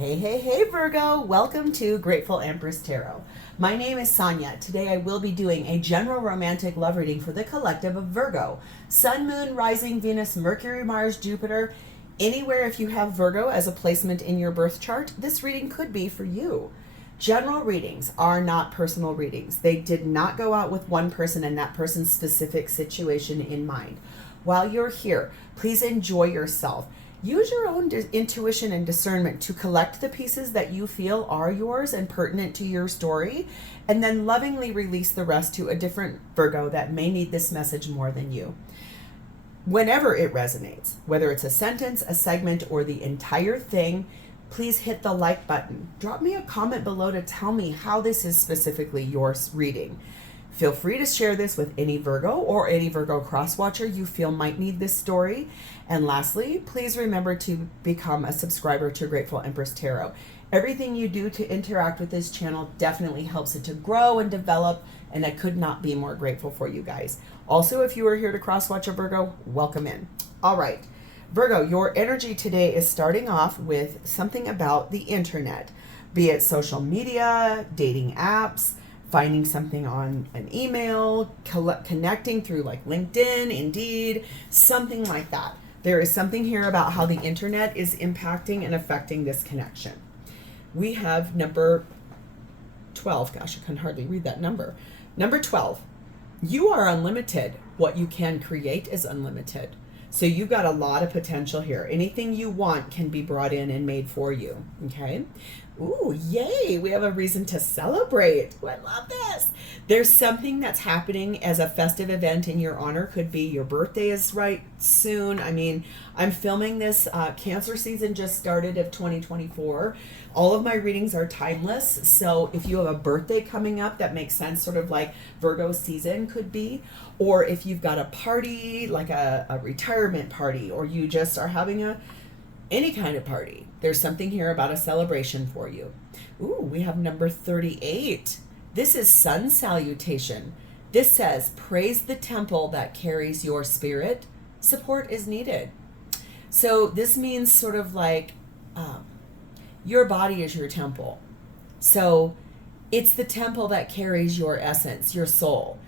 Hey, hey, hey, Virgo. Welcome to Grateful Empress Tarot. My name is Sonia. Today I will be doing a general romantic love reading for the collective of Virgo. Sun, Moon, Rising, Venus, Mercury, Mars, Jupiter. Anywhere if you have Virgo as a placement in your birth chart, this reading could be for you. General readings are not personal readings. They did not go out with one person and that person's specific situation in mind. While you're here, please enjoy yourself. Use your own intuition and discernment to collect the pieces that you feel are yours and pertinent to your story, and then lovingly release the rest to a different Virgo that may need this message more than you. Whenever it resonates, whether it's a sentence, a segment, or the entire thing, please hit the like button. Drop me a comment below to tell me how this is specifically your reading. Feel free to share this with any Virgo or any Virgo cross-watcher you feel might need this story. And lastly, please remember to become a subscriber to Grateful Empress Tarot. Everything you do to interact with this channel definitely helps it to grow and develop, and I could not be more grateful for you guys. Also, if you are here to cross-watch a Virgo, welcome in. All right, Virgo, your energy today is starting off with something about the internet, be it social media, dating apps, finding something on an email, connecting through like LinkedIn, Indeed, something like that. There is something here about how the internet is impacting and affecting this connection. We have number 12. Gosh, I can hardly read that number. Number 12. You are unlimited. What you can create is unlimited. So you've got a lot of potential here. Anything you want can be brought in and made for you. Okay. Ooh, yay. We have a reason to celebrate. Ooh, I love this. There's something that's happening as a festive event in your honor. Could be your birthday is right soon. I mean, I'm filming this. Cancer season just started of 2024. All of my readings are timeless. So if you have a birthday coming up, that makes sense, sort of like Virgo season could be. Or if you've got a party, like a retirement party, or you just are having any kind of party. There's something here about a celebration for you. Ooh, we have number 38. This is sun salutation. This says, praise the temple that carries your spirit. Support is needed. So this means sort of like your body is your temple. So it's the temple that carries your essence, your soul.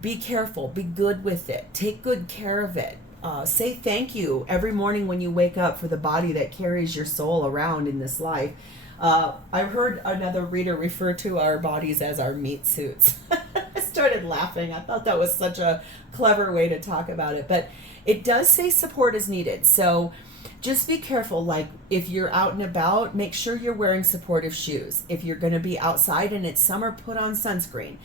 Be careful, be good with it. Take good care of it. Say thank you every morning when you wake up for the body that carries your soul around in this life. I've heard another reader refer to our bodies as our meat suits. I started laughing. I thought that was such a clever way to talk about it. But it does say support is needed. So just be careful. Like if you're out and about, make sure you're wearing supportive shoes. If you're going to be outside and it's summer, put on sunscreen.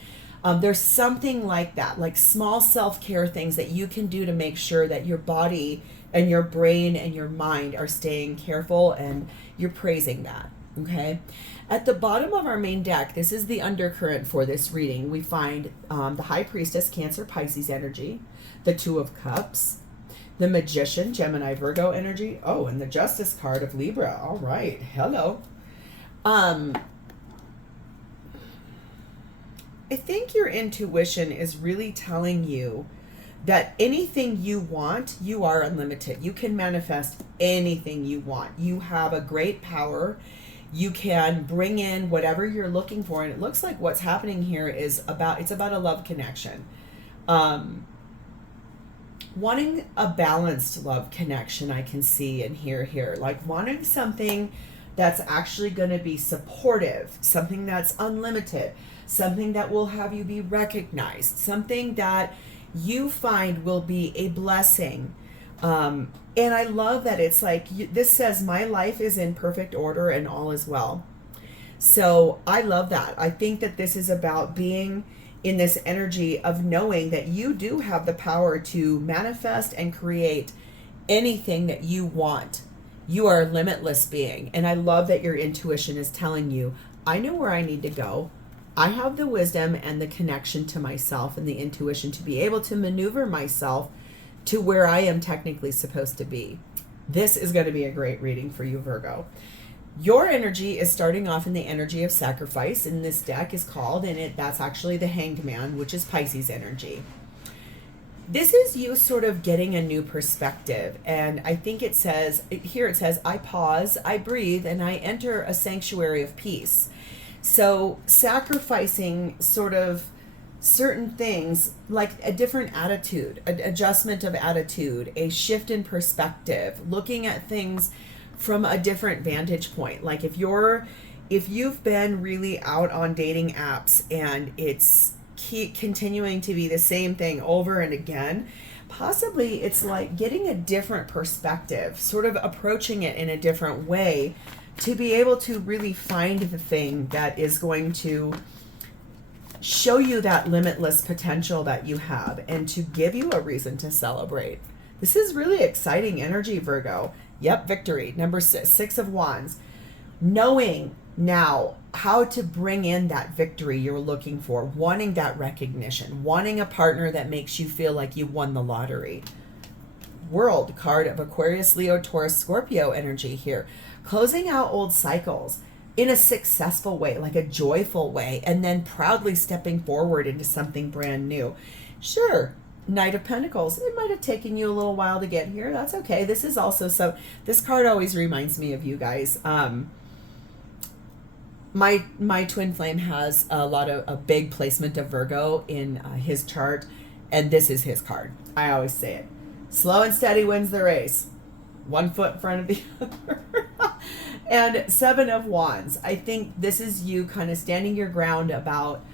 There's something like that, like small self-care things that you can do to make sure that your body and your brain and your mind are staying careful and you're praising that, okay? At the bottom of our main deck, this is the undercurrent for this reading. We find the High Priestess, Cancer, Pisces energy, the Two of Cups, the Magician, Gemini, Virgo energy, oh, and the Justice card of Libra. All right, hello. I think your intuition is really telling you that anything you want, you are unlimited. You can manifest anything you want. You have a great power. You can bring in whatever you're looking for. And it looks like what's happening here is it's about a love connection. Wanting a balanced love connection, I can see and hear here. Like wanting something that's actually going to be supportive, something that's unlimited, something that will have you be recognized, something that you find will be a blessing. And I love that it's like, this says, my life is in perfect order and all is well. So I love that. I think that this is about being in this energy of knowing that you do have the power to manifest and create anything that you want. You are a limitless being. And I love that your intuition is telling you, I know where I need to go. I have the wisdom and the connection to myself and the intuition to be able to maneuver myself to where I am technically supposed to be. This is going to be a great reading for you, Virgo. Your energy is starting off in the energy of sacrifice, and this deck is called, and that's actually the Hanged Man, which is Pisces energy. This is you sort of getting a new perspective. And I think it says, here it says, I pause, I breathe, and I enter a sanctuary of peace. So sacrificing sort of certain things, like a different attitude, an adjustment of attitude, a shift in perspective, looking at things from a different vantage point. Like if you've been really out on dating apps and it's keep continuing to be the same thing over and again, possibly it's like getting a different perspective, sort of approaching it in a different way to be able to really find the thing that is going to show you that limitless potential that you have and to give you a reason to celebrate. This is really exciting energy, Virgo. Yep, victory. Number 6 of Wands. Knowing now how to bring in that victory you're looking for, wanting that recognition, wanting a partner that makes you feel like you won the lottery. World card of Aquarius, Leo, Taurus, Scorpio energy here. Closing out old cycles in a successful way, like a joyful way, and then proudly stepping forward into something brand new. Sure, Knight of Pentacles, it might have taken you a little while to get here. That's okay. This is also this card always reminds me of you guys. My twin flame has a big placement of Virgo in his chart, and this is his card. I always say it. Slow and steady wins the race. One foot in front of the other. And 7 of Wands. I think this is you kind of standing your ground about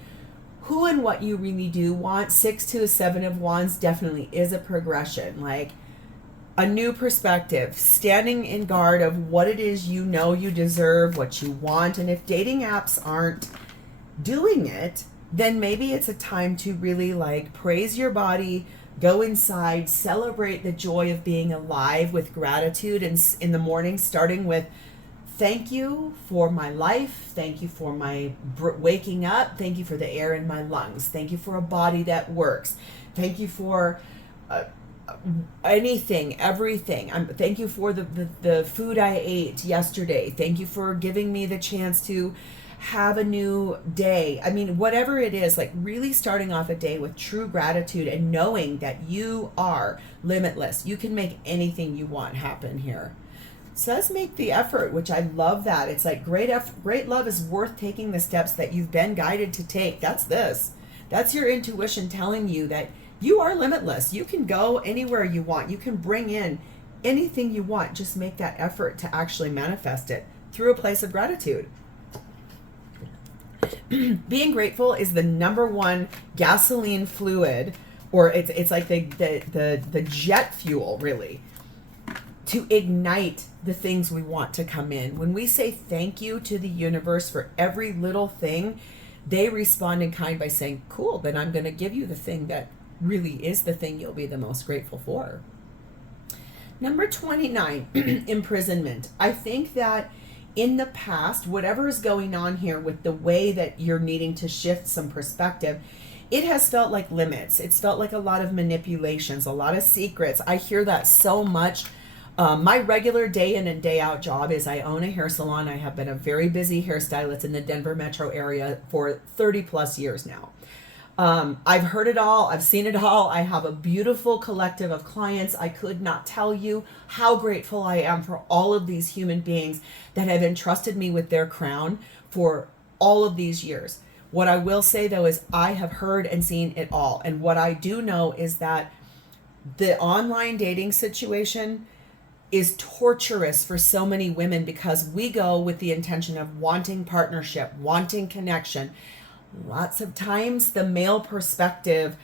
who and what you really do want. 6 to 7 of Wands definitely is a progression. Like a new perspective, standing in guard of what it is you know you deserve, what you want. And if dating apps aren't doing it, then maybe it's a time to really like praise your body, go inside, celebrate the joy of being alive with gratitude. And in the morning, starting with thank you for my life. Thank you for my waking up. Thank you for the air in my lungs. Thank you for a body that works. Thank you for anything, everything. Thank you for the food I ate yesterday. Thank you for giving me the chance to have a new day. I mean, whatever it is, like really starting off a day with true gratitude and knowing that you are limitless. You can make anything you want happen here. Says make the effort, which I love that. It's like great love is worth taking the steps that you've been guided to take. That's your intuition telling you that you are limitless. You can go anywhere you want. You can bring in anything you want. Just make that effort to actually manifest it through a place of gratitude. Being grateful is the number one gasoline fluid, or it's like the jet fuel, really, to ignite the things we want to come in. When we say thank you to the universe for every little thing, they respond in kind by saying, cool, then I'm going to give you the thing that really is the thing you'll be the most grateful for. Number 29, imprisonment. I think that in the past, whatever is going on here with the way that you're needing to shift some perspective, it has felt like limits. It's felt like a lot of manipulations, a lot of secrets. I hear that so much. My regular day in and day out job is I own a hair salon. I have been a very busy hairstylist in the Denver metro area for 30 plus years now. I've heard it all. I've seen it all. I have a beautiful collective of clients. I could not tell you how grateful I am for all of these human beings that have entrusted me with their crown for all of these years. What I will say though is I have heard and seen it all. And what I do know is that the online dating situation is torturous for so many women because we go with the intention of wanting partnership, wanting connection. Lots of times the male perspective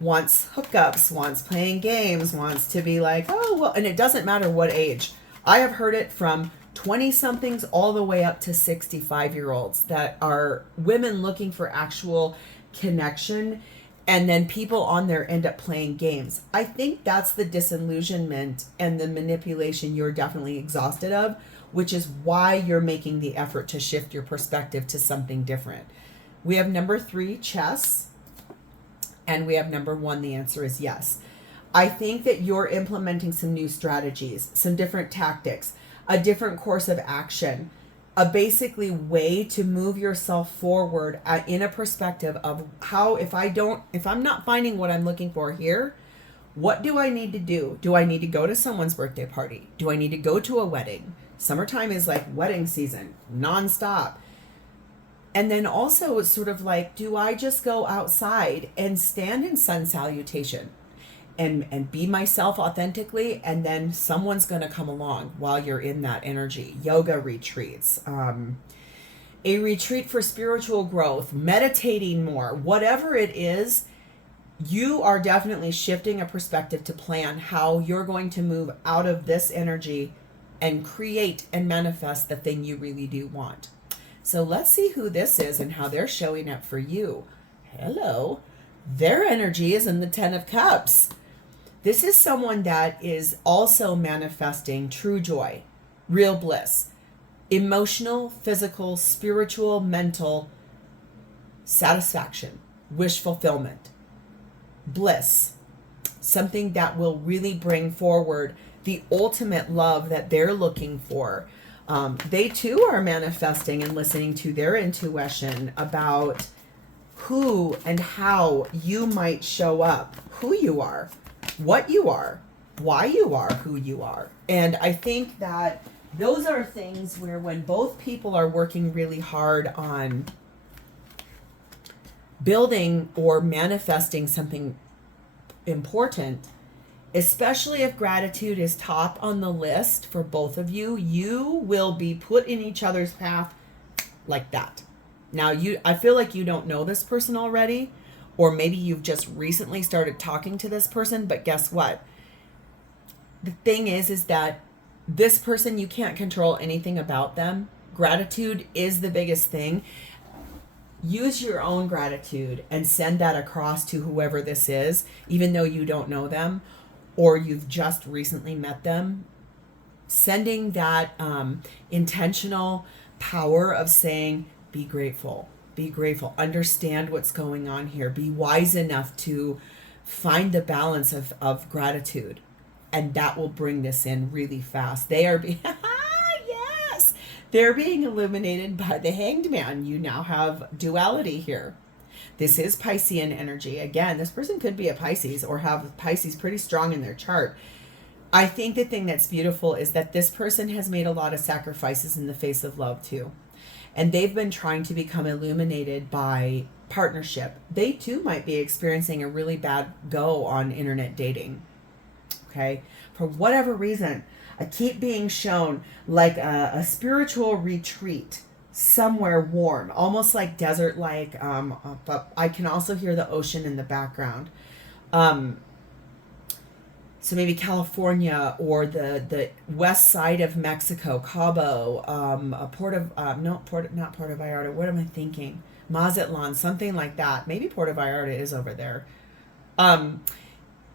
wants hookups, wants playing games, wants to be like, oh, well, and it doesn't matter what age. I have heard it from 20-somethings all the way up to 65-year-olds that are women looking for actual connection, and then people on there end up playing games. I think that's the disillusionment and the manipulation you're definitely exhausted of, which is why you're making the effort to shift your perspective to something different. We have number 3, chess, and we have number 1, the answer is yes. I think that you're implementing some new strategies, some different tactics, a different course of action, a basically way to move yourself forward in a perspective of how, if I'm not finding what I'm looking for here, What do I need to do? Do I need to go to someone's birthday party? Do I need to go to a wedding? Summertime is like wedding season, nonstop. And then also it's sort of like, do I just go outside and stand in sun salutation and be myself authentically, and then someone's going to come along while you're in that energy? Yoga retreats, a retreat for spiritual growth, meditating more, whatever it is, you are definitely shifting a perspective to plan how you're going to move out of this energy and create and manifest the thing you really do want. So let's see who this is and how they're showing up for you. Hello. Their energy is in the 10 of Cups. This is someone that is also manifesting true joy, real bliss, emotional, physical, spiritual, mental satisfaction, wish fulfillment, bliss, something that will really bring forward the ultimate love that they're looking for. They too are manifesting and listening to their intuition about who and how you might show up, who you are, what you are, why you are who you are. And I think that those are things where when both people are working really hard on building or manifesting something important, especially if gratitude is top on the list for both of you, you will be put in each other's path like that. Now, I feel like you don't know this person already, or maybe you've just recently started talking to this person, but guess what? The thing is that this person, you can't control anything about them. Gratitude is the biggest thing. Use your own gratitude and send that across to whoever this is, even though you don't know them or you've just recently met them. Sending that intentional power of saying, be grateful, understand what's going on here, be wise enough to find the balance of gratitude. And that will bring this in really fast. They are being, yes, they're being illuminated by the Hanged Man. You now have duality here. This is Piscean energy. Again, this person could be a Pisces or have Pisces pretty strong in their chart. I think the thing that's beautiful is that this person has made a lot of sacrifices in the face of love too. And they've been trying to become illuminated by partnership. They too might be experiencing a really bad go on internet dating. Okay, for whatever reason, I keep being shown like a spiritual retreat somewhere warm, almost like desert-like. But I can also hear the ocean in the background. So maybe California or the west side of Mexico, Cabo, not Puerto Vallarta. What am I thinking? Mazatlan, something like that. Maybe Puerto Vallarta is over there.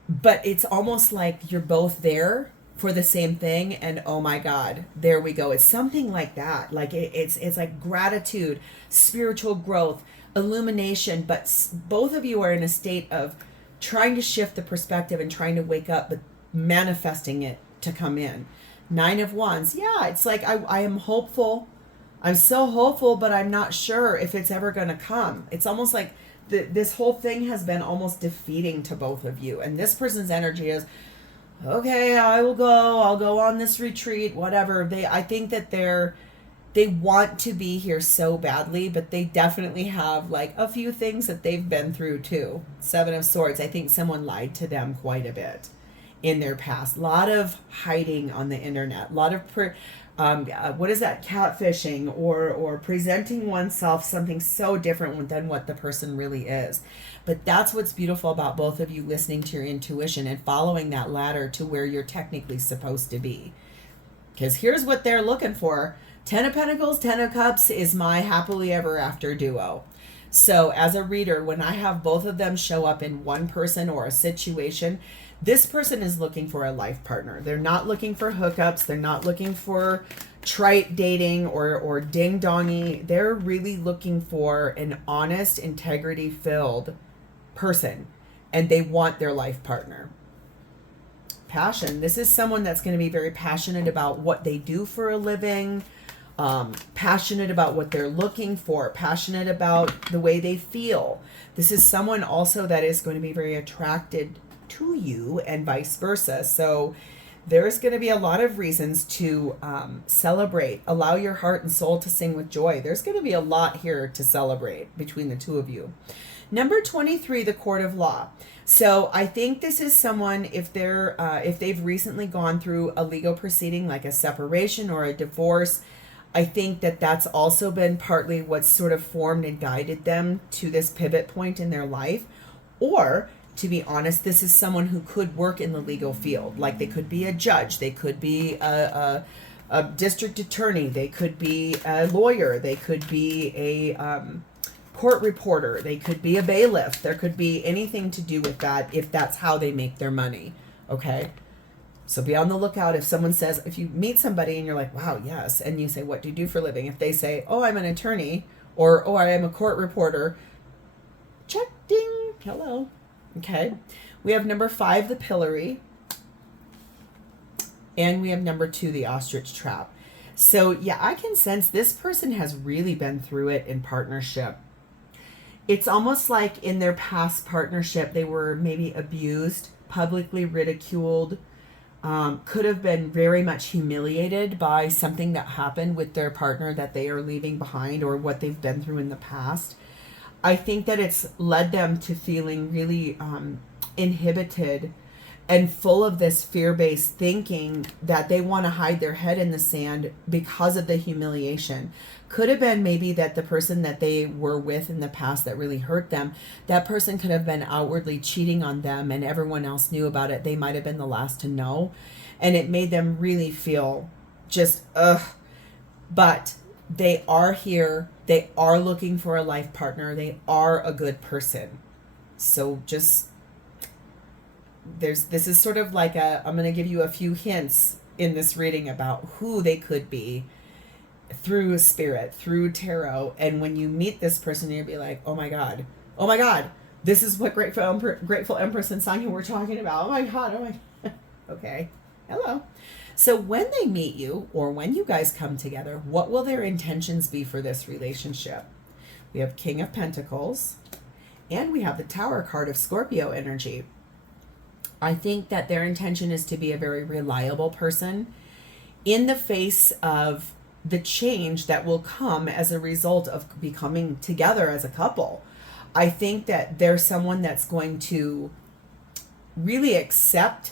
But it's almost like you're both there for the same thing, and oh my God, there we go. It's something like that. Like it's like gratitude, spiritual growth, illumination, but both of you are in a state of trying to shift the perspective and trying to wake up, but manifesting it to come in. 9 of Wands. Yeah, it's like I am hopeful. I'm so hopeful, but I'm not sure if it's ever going to come. It's almost like this whole thing has been almost defeating to both of you. And this person's energy is, okay, I'll go on this retreat, whatever. I think that they want to be here so badly, but they definitely have like a few things that they've been through too. 7 of Swords. I think someone lied to them quite a bit in their past. A lot of hiding on the internet. A lot of what is that? Catfishing or presenting oneself something so different than what the person really is. But that's what's beautiful about both of you listening to your intuition and following that ladder to where you're technically supposed to be. Because here's what they're looking for. 10 of Pentacles, 10 of Cups is my happily ever after duo. So as a reader, when I have both of them show up in one person or a situation, this person is looking for a life partner. They're not looking for hookups. They're not looking for trite dating or ding-dongy. They're really looking for an honest, integrity-filled person, and they want their life partner. Passion. This is someone that's going to be very passionate about what they do for a living, passionate about what they're looking for, passionate about the way they feel. This is someone also that is going to be very attracted to you and vice versa. So there's going to be a lot of reasons to celebrate. Allow your heart and soul to sing with joy. There's going to be a lot here to celebrate between the two of you. Number 23, the Court of Law. So I think this is someone, if they've recently gone through a legal proceeding like a separation or a divorce, I think that that's also been partly what's sort of formed and guided them to this pivot point in their life. Or, to be honest, this is someone who could work in the legal field. Like they could be a judge, they could be a district attorney, they could be a lawyer, they could be a court reporter, they could be a bailiff. There could be anything to do with that if that's how they make their money. Okay? So be on the lookout if someone says, if you meet somebody and you're like, wow, yes, and you say, what do you do for a living? If they say, oh, I'm an attorney, or oh, I am a court reporter, check, ding, hello. Okay. We have number 5, the pillory. And we have number 2, the ostrich trap. So yeah, I can sense this person has really been through it in partnership. It's almost like in their past partnership, they were maybe abused, publicly ridiculed, could have been very much humiliated by something that happened with their partner that they are leaving behind or what they've been through in the past. I think that it's led them to feeling really inhibited and full of this fear-based thinking that they want to hide their head in the sand because of the humiliation. Could have been maybe that the person that they were with in the past that really hurt them, that person could have been outwardly cheating on them and everyone else knew about it. They might have been the last to know. And it made them really feel just, ugh. But they are here. They are looking for a life partner. They are a good person. So just, this is sort of like I'm going to give you a few hints in this reading about who they could be through spirit, through tarot. And when you meet this person, you'll be like, oh my God, this is what Grateful Empress and Sonia were talking about. Oh my God. Okay. Hello. So when they meet you, or when you guys come together, what will their intentions be for this relationship? We have King of Pentacles, and we have the Tower card of Scorpio energy. I think that their intention is to be a very reliable person in the face of the change that will come as a result of becoming together as a couple. I think that there's someone that's going to really accept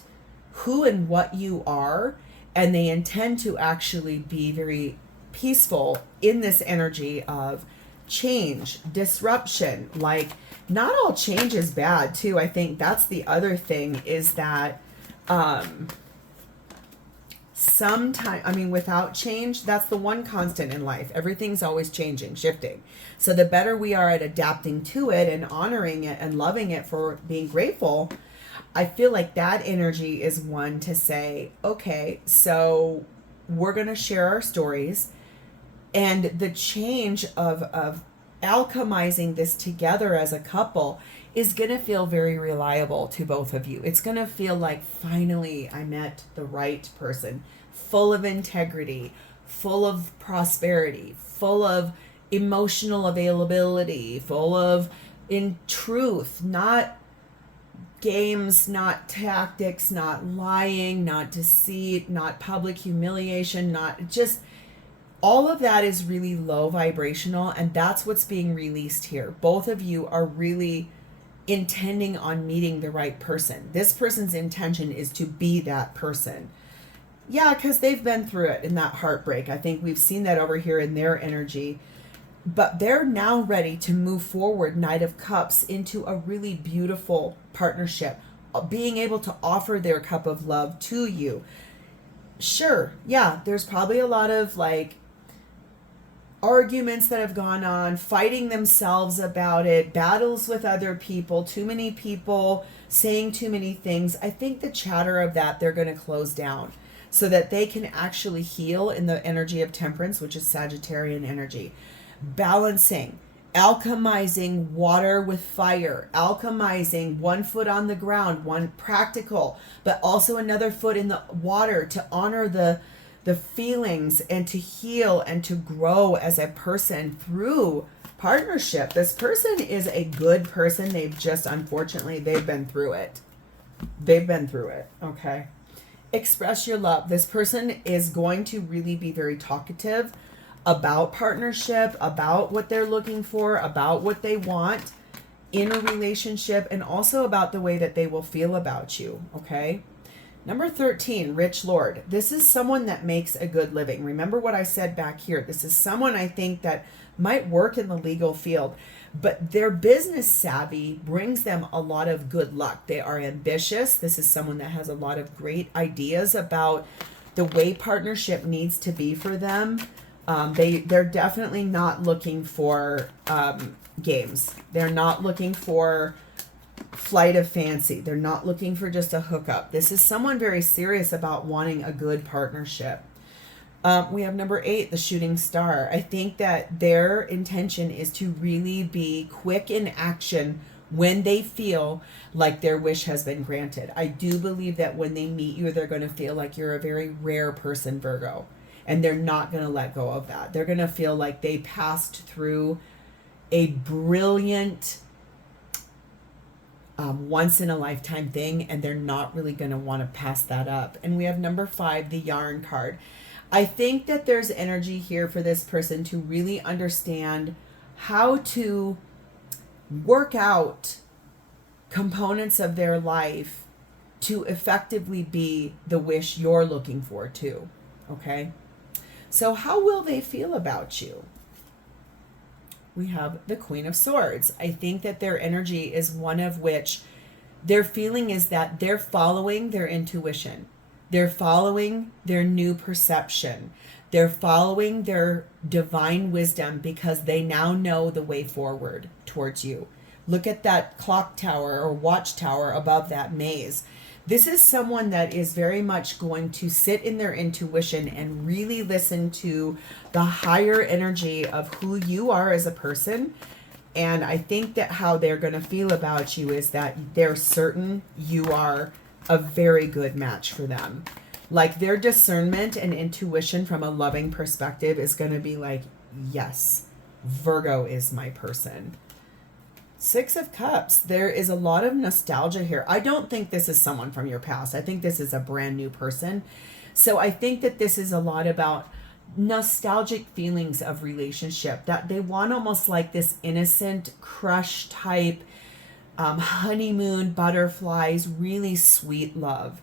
who and what you are, and they intend to actually be very peaceful in this energy of change, disruption. Like, not all change is bad too. I think that's the other thing, is that without change, that's the one constant in life. Everything's always changing, shifting. So the better we are at adapting to it and honoring it and loving it for being grateful, I feel like that energy is one to say, okay, so we're going to share our stories, and the change of alchemizing this together as a couple is going to feel very reliable to both of you. It's going to feel like, finally, I met the right person, full of integrity, full of prosperity, full of emotional availability, full of in truth, not games, not tactics, not lying, not deceit, not public humiliation, not just, all of that is really low vibrational, and that's what's being released here. Both of you are really intending on meeting the right person. This person's intention is to be that person. Yeah, because they've been through it in that heartbreak. I think we've seen that over here in their energy. But they're now ready to move forward, Knight of Cups, into a really beautiful partnership, being able to offer their cup of love to you. Sure, yeah, there's probably a lot of like arguments that have gone on, fighting themselves about it, battles with other people, too many people saying too many things. I think the chatter of that, they're going to close down so that they can actually heal in the energy of Temperance, which is Sagittarian energy. Balancing, alchemizing water with fire, alchemizing one foot on the ground, one practical, but also another foot in the water to honor the feelings and to heal and to grow as a person through partnership. This person is a good person. They've just, unfortunately, they've been through it. They've been through it, okay? Express your love. This person is going to really be very talkative about partnership, about what they're looking for, about what they want in a relationship, and also about the way that they will feel about you, okay? Number 13, Rich Lord. This is someone that makes a good living. Remember what I said back here. This is someone I think that might work in the legal field, but their business savvy brings them a lot of good luck. They are ambitious. This is someone that has a lot of great ideas about the way partnership needs to be for them. They're definitely not looking for games. They're not looking for flight of fancy. They're not looking for just a hookup. This is someone very serious about wanting a good partnership. We have number 8, the shooting star. I think that their intention is to really be quick in action when they feel like their wish has been granted. I do believe that when they meet you, they're going to feel like you're a very rare person, Virgo. And they're not going to let go of that. They're going to feel like they passed through a brilliant once in a lifetime thing, and they're not really going to want to pass that up. And we have number 5, the yarn card. I think that there's energy here for this person to really understand how to work out components of their life to effectively be the wish you're looking for too. Okay? So how will they feel about you? We have the Queen of Swords. I think that their energy is one of which their feeling is that they're following their intuition. They're following their new perception. They're following their divine wisdom because they now know the way forward towards you. Look at that clock tower or watchtower above that maze. This is someone that is very much going to sit in their intuition and really listen to the higher energy of who you are as a person. And I think that how they're going to feel about you is that they're certain you are a very good match for them. Like their discernment and intuition from a loving perspective is going to be like, yes, Virgo is my person. 6 of Cups. There is a lot of nostalgia here. I don't think this is someone from your past. I think this is a brand new person. So I think that this is a lot about nostalgic feelings of relationship, that they want almost like this innocent crush type, honeymoon, butterflies, really sweet love.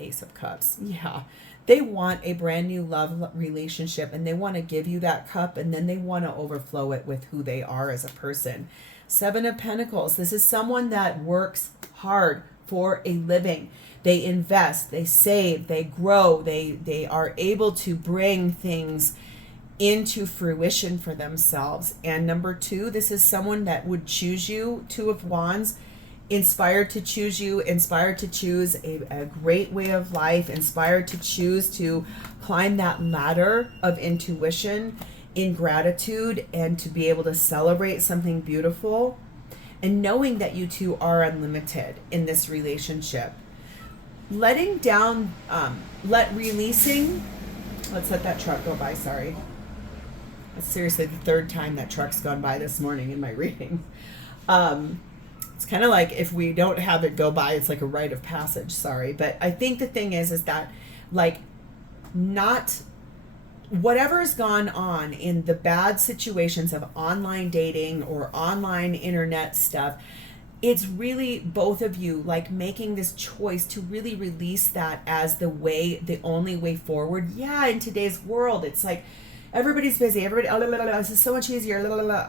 Ace of Cups. Yeah. They want a brand new love relationship, and they want to give you that cup, and then they want to overflow it with who they are as a person. 7 of Pentacles. This is someone that works hard for a living. They invest, they save, they grow, they are able to bring things into fruition for themselves. And number 2, this is someone that would choose you. 2 of Wands. Inspired to choose you, inspired to choose a great way of life, inspired to choose to climb that ladder of intuition in gratitude and to be able to celebrate something beautiful, and knowing that you two are unlimited in this relationship. Letting down, releasing, let's let that truck go by, sorry. That's seriously the 3rd time that truck's gone by this morning in my reading. It's kind of like if we don't have it go by, it's like a rite of passage, sorry. But I think the thing is that like not whatever's gone on in the bad situations of online dating or online internet stuff, it's really both of you like making this choice to really release that as the only way forward. Yeah, in today's world, it's like everybody's busy. This is so much easier.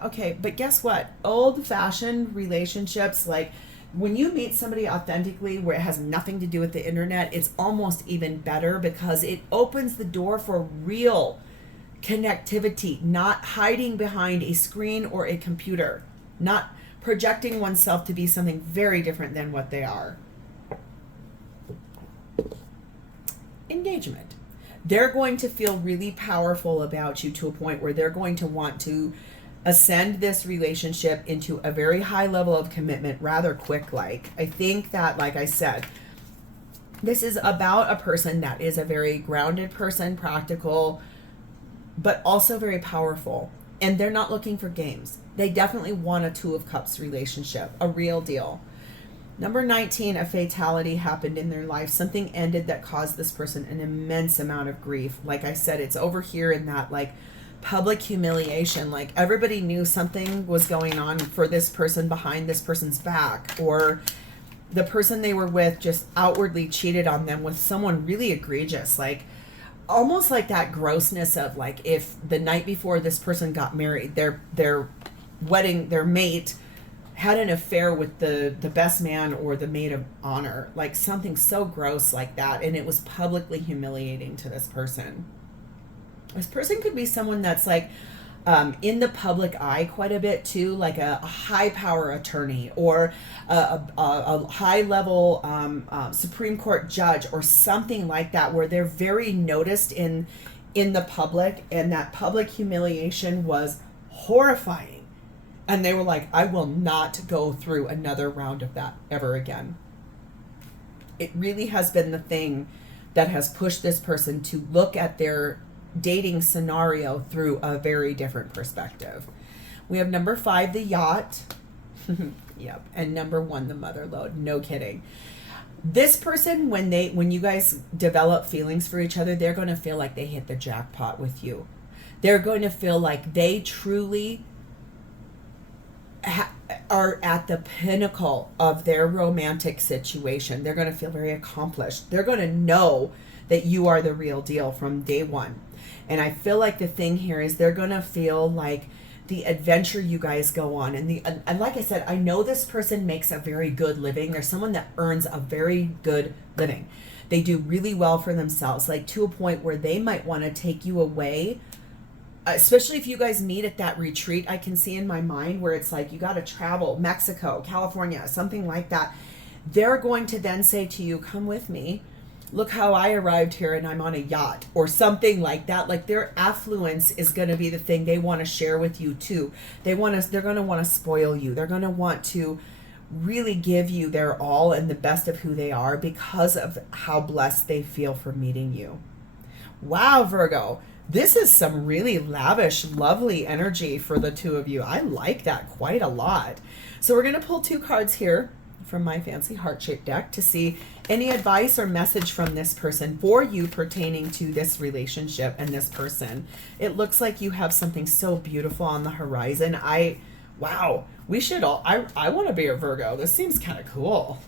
Okay, but guess what? Old-fashioned relationships, like when you meet somebody authentically where it has nothing to do with the internet, it's almost even better because it opens the door for real connectivity, not hiding behind a screen or a computer, not projecting oneself to be something very different than what they are. Engagement. They're going to feel really powerful about you to a point where they're going to want to ascend this relationship into a very high level of commitment rather quick. Like, I think that, like I said, this is about a person that is a very grounded person, practical, but also very powerful. And they're not looking for games. They definitely want a 2 of Cups relationship, a real deal. Number 19, a fatality happened in their life. Something ended that caused this person an immense amount of grief. Like I said, it's over here in that like public humiliation. Like everybody knew something was going on for this person behind this person's back, or the person they were with just outwardly cheated on them with someone really egregious. Like almost like that grossness of like if the night before this person got married, their wedding, their mate had an affair with the best man or the maid of honor, like something so gross like that, and it was publicly humiliating to this person. This person could be someone that's like in the public eye quite a bit too, like a high power attorney or a high level Supreme Court judge or something like that, where they're very noticed in the public, and that public humiliation was horrifying. And they were like, I will not go through another round of that ever again. It really has been the thing that has pushed this person to look at their dating scenario through a very different perspective. We have number 5, the yacht. Yep. And number 1, the mother lode. No kidding. This person, when you guys develop feelings for each other, they're going to feel like they hit the jackpot with you. They're going to feel like they truly are at the pinnacle of their romantic situation. They're going to feel very accomplished. They're going to know that you are the real deal from day one. And I feel like the thing here is they're going to feel like the adventure you guys go on. And like I said, I know this person makes a very good living. There's someone that earns a very good living. They do really well for themselves, like to a point where they might want to take you away. Especially if you guys meet at that retreat, I can see in my mind where it's like you got to travel, Mexico, California, something like that. They're going to then say to you, come with me. Look how I arrived here and I'm on a yacht or something like that. Like their affluence is going to be the thing they want to share with you too. They're going to want to spoil you. They're going to want to really give you their all and the best of who they are because of how blessed they feel for meeting you. Wow, Virgo. This is some really lavish, lovely energy for the two of you. I like that quite a lot. So we're going to pull 2 cards here from my fancy heart-shaped deck to see any advice or message from this person for you pertaining to this relationship and this person. It looks like you have something so beautiful on the horizon. Wow, we should all, I want to be a Virgo. This seems kind of cool.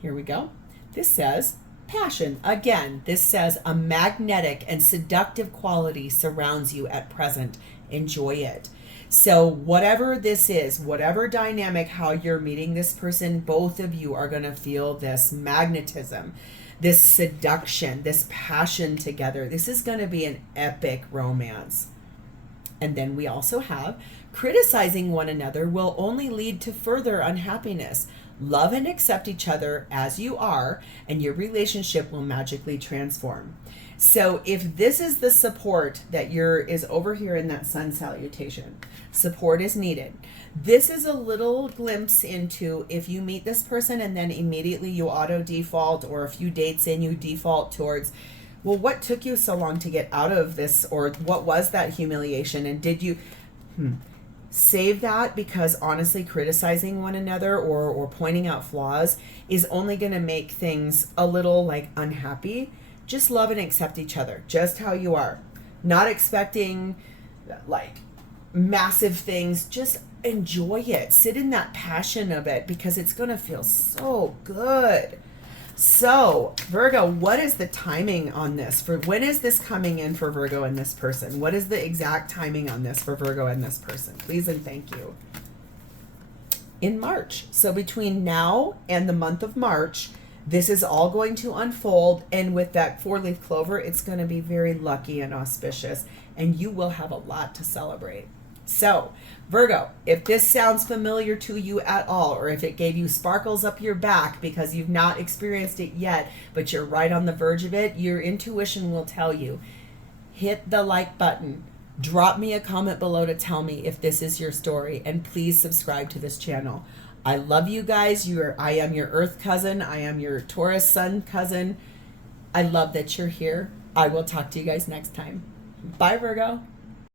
Here we go. This says, passion. Again, this says a magnetic and seductive quality surrounds you at present. Enjoy it. So whatever this is, whatever dynamic, how you're meeting this person, both of you are going to feel this magnetism, this seduction, this passion together. This is going to be an epic romance. And then we also have criticizing one another will only lead to further unhappiness. Love and accept each other as you are, and your relationship will magically transform. So if this is the support that is over here in that sun salutation, support is needed. This is a little glimpse into if you meet this person and then immediately you auto default, or a few dates in you default towards, well, what took you so long to get out of this, or what was that humiliation, and did you save that, because honestly criticizing one another or pointing out flaws is only going to make things a little like unhappy. Just love and accept each other just how you are, not expecting like massive things. Just enjoy it, sit in that passion of it, because it's going to feel so good. So Virgo, what is the timing on this? For when is this coming in for Virgo and this person? What is the exact timing on this for Virgo and this person? Please and thank you. In March. So between now and the month of March, this is all going to unfold. And with that 4-leaf clover, it's going to be very lucky and auspicious, and you will have a lot to celebrate. So Virgo, if this sounds familiar to you at all, or if it gave you sparkles up your back because you've not experienced it yet, but you're right on the verge of it, your intuition will tell you, hit the like button, drop me a comment below to tell me if this is your story, and please subscribe to this channel. I love you guys. I am your Earth cousin. I am your Taurus Sun cousin. I love that you're here. I will talk to you guys next time. Bye, Virgo.